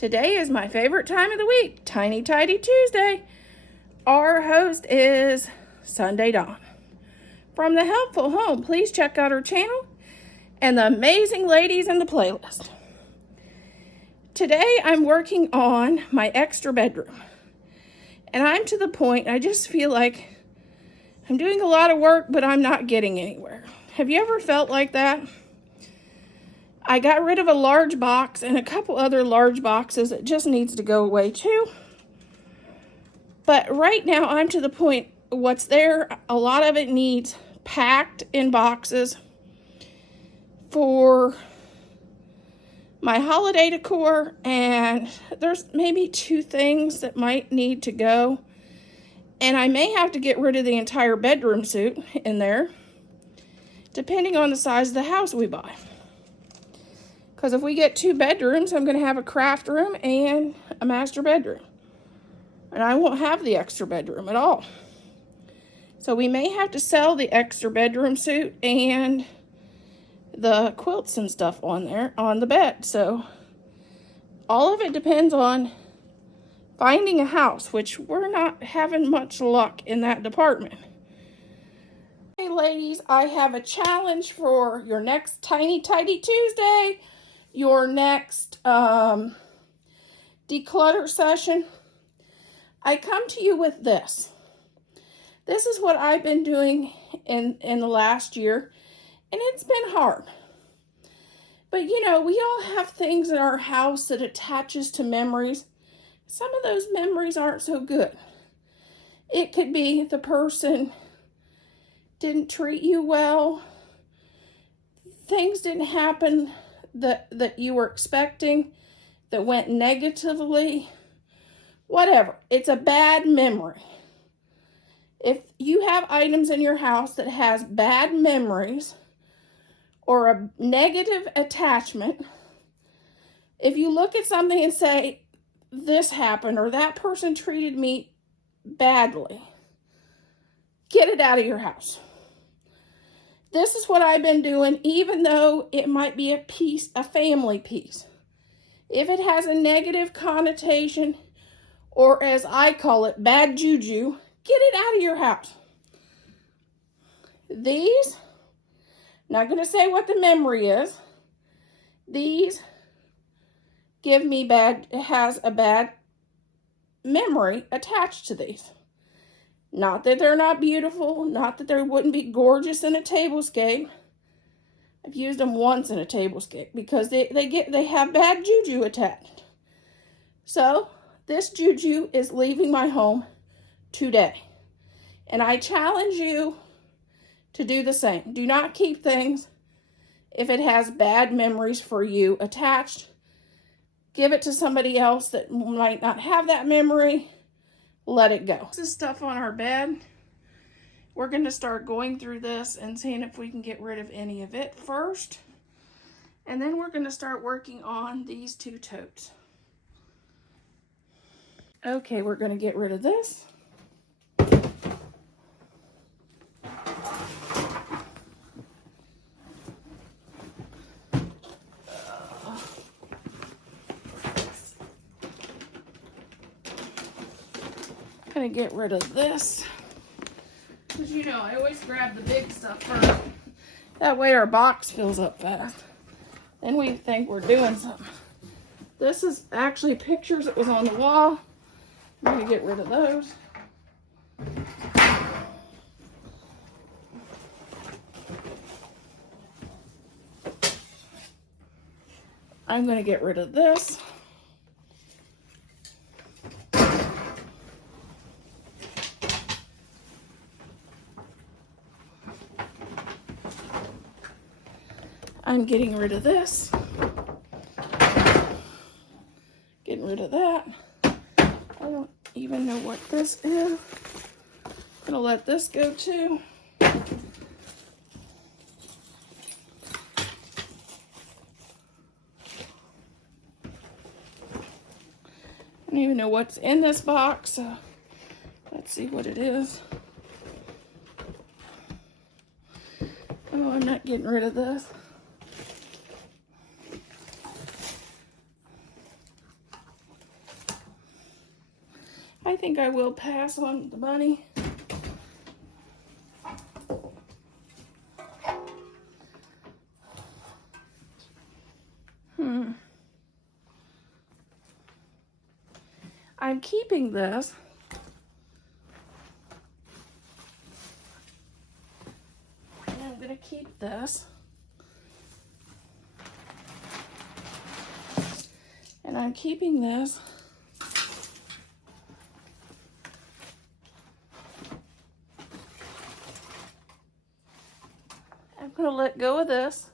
Today is my favorite time of the week, Tiny Tidy Tuesday. Our host is Sunday Dawn. From the Helpful Home, please check out her channel and the amazing ladies in the playlist. Today I'm working on my extra bedroom. And I'm to the point, I just feel like I'm doing a lot of work, but I'm not getting anywhere. Have you ever felt like that? I got rid of a large box and a couple other large boxes. It just needs to go away too. But right now I'm to the point, what's there, a lot of it needs packed in boxes for my holiday decor, and there's maybe 2 things that might need to go. And I may have to get rid of the entire bedroom suite in there, depending on the size of the house we buy. Because if we get 2 bedrooms, I'm going to have a craft room and a master bedroom. And I won't have the extra bedroom at all. So we may have to sell the extra bedroom suite and the quilts and stuff on there, on the bed. So all of it depends on finding a house, which we're not having much luck in that department. Hey ladies, I have a challenge for your next Tiny Tidy Tuesday. Your next declutter session. I come to you with this. This is what I've been doing in the last year, and it's been hard. But you know, we all have things in our house that attaches to memories. Some of those memories aren't so good. It could be the person didn't treat you well, things didn't happen that you were expecting, that went negatively, whatever. It's a bad memory. If you have items in your house that has bad memories or a negative attachment, if you look at something and say, this happened or that person treated me badly, get it out of your house. This is what I've been doing, even though it might be a family piece. If it has a negative connotation, or as I call it, bad juju, get it out of your house. These, not going to say what the memory is. These give me has a bad memory attached to these. Not that they're not beautiful, not that they wouldn't be gorgeous in a tablescape. I've used them once in a tablescape because they have bad juju attached. So this juju is leaving my home today. And I challenge you to do the same. Do not keep things if it has bad memories for you attached. Give it to somebody else that might not have that memory. Let it go. This is stuff on our bed. We're going to start going through this and seeing if we can get rid of any of it first. And then we're going to start working on these 2 totes. Okay, we're going to get rid of this. I'm going to get rid of this. Because you know, I always grab the big stuff first. That way our box fills up fast. Then we think we're doing something. This is actually pictures that was on the wall. I'm going to get rid of those. I'm going to get rid of this. I'm getting rid of this. Getting rid of that. I don't even know what this is. I'm gonna let this go too. I don't even know what's in this box, so let's see what it is. Oh, I'm not getting rid of this. think I will pass on the bunny. I'm keeping this. And I'm going to keep this. And I'm keeping this. I'm going to let go of this.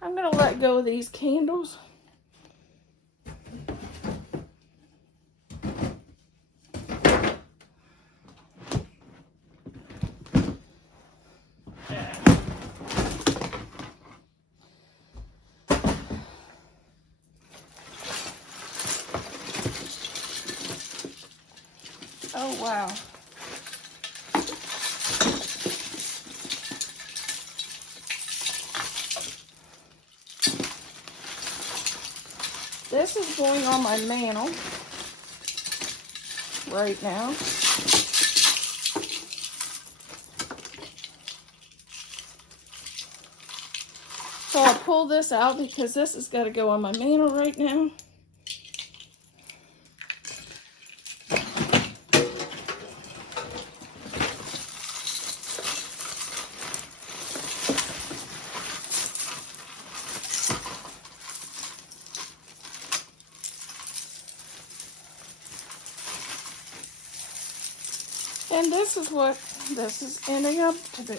I'm going to let go of these candles. Oh, wow. This is going on my mantle right now. So I'll pull this out because this has got to go on my mantle right now. And this is what this is ending up to be.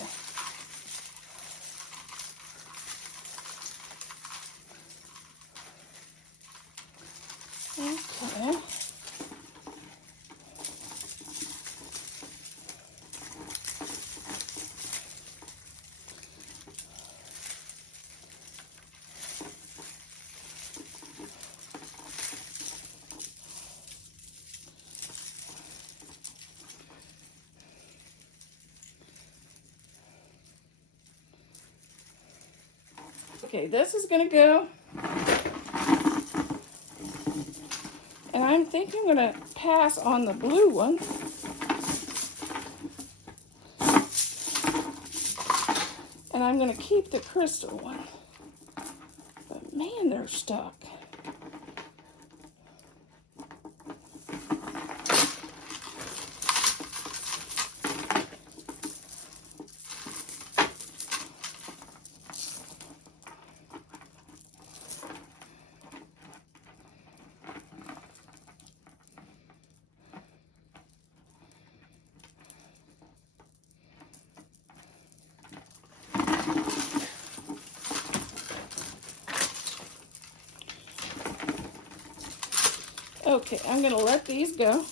Okay. Okay, this is going to go. And I'm thinking I'm going to pass on the blue one. And I'm going to keep the crystal one. But man, they're stuck. Okay, I'm going to let these go.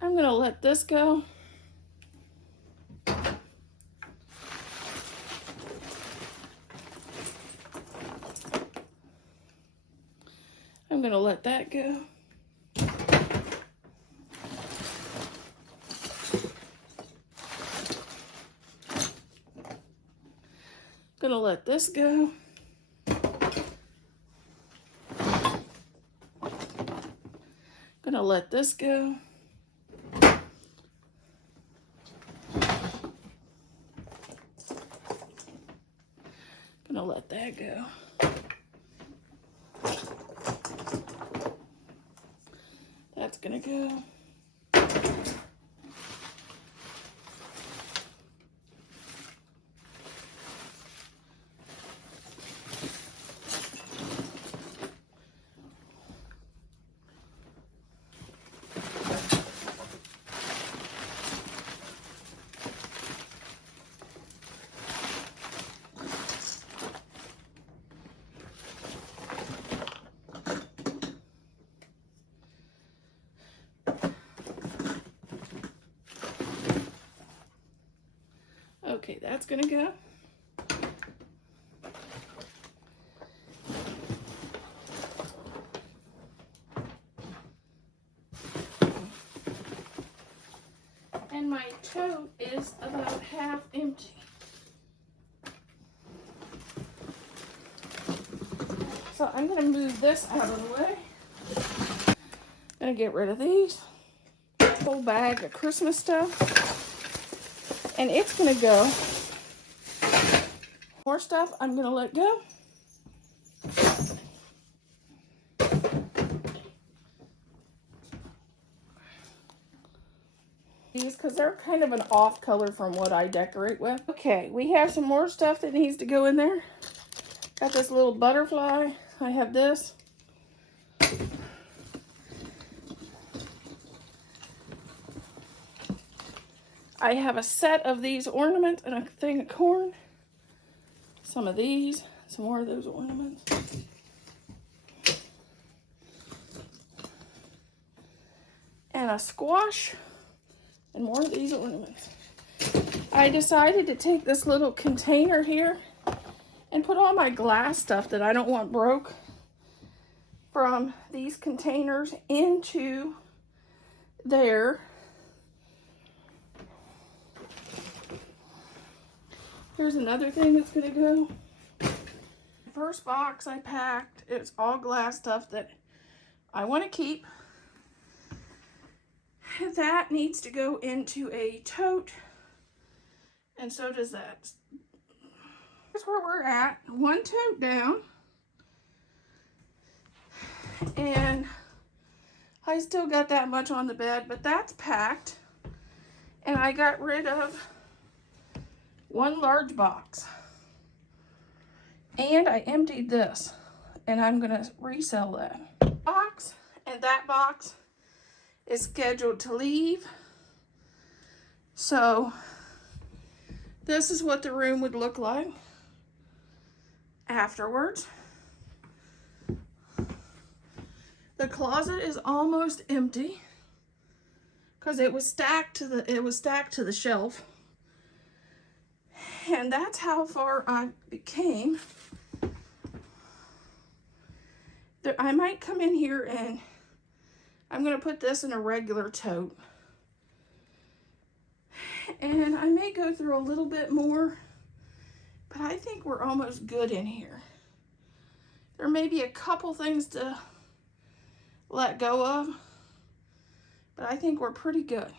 I'm going to let this go. I'm going to let that go. Gonna let this go. Gonna let this go. Gonna let that go. That's gonna go. Okay, that's gonna go. I'm going to move this out of the way. I'm going to get rid of these. Whole bag of Christmas stuff. And it's going to go. More stuff I'm going to let go. These, because they're kind of an off color from what I decorate with. Okay, we have some more stuff that needs to go in there. Got this little butterfly. I have this. I have a set of these ornaments and a thing of corn. Some of these, some more of those ornaments. And a squash and more of these ornaments. I decided to take this little container here and put all my glass stuff that I don't want broke from these containers into there. Here's another thing that's gonna go. The first box I packed, it's all glass stuff that I want to keep. That needs to go into a tote, and so does that. Here's where we're at. One tote down, and I still got that much on the bed, but that's packed. And I got rid of one large box, and I emptied this, and I'm gonna resell that box. And that box is scheduled to leave. So this is what the room would look like afterwards. The closet is almost empty because it was stacked to the shelf. And that's how far I became. I might come in here and I'm going to put this in a regular tote. And I may go through a little bit more, but I think we're almost good in here. There may be a couple things to let go of, but I think we're pretty good.